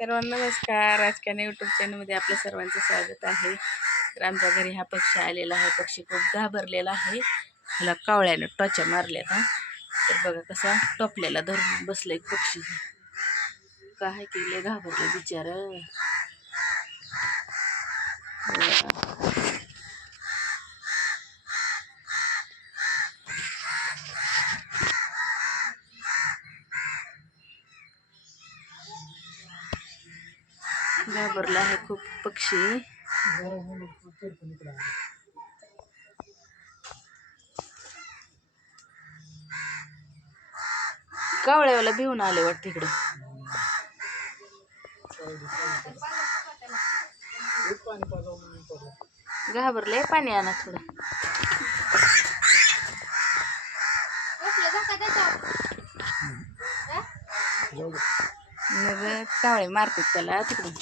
सर्वांना नमस्कार. राजकारण यूट्यूब चॅनलमध्ये आपल्या सर्वांचं स्वागत आहे. तर आमच्या घरी हा पक्षी आलेला आहे. पक्षी खूप घाबरलेला आहे. ह्याला कावळ्यानं टोचा मारल्यात. तर बघा कसा टोपल्याला धरून बसलाय पक्षी. काय केले घाबरले बिचार. घाबरला आहे खूप पक्षी. कावळ्याला भिवून आले वाटत इकडं. घाबरले. पाणी आणा थोडं. मग कावळे मारतात त्याला तिकडून.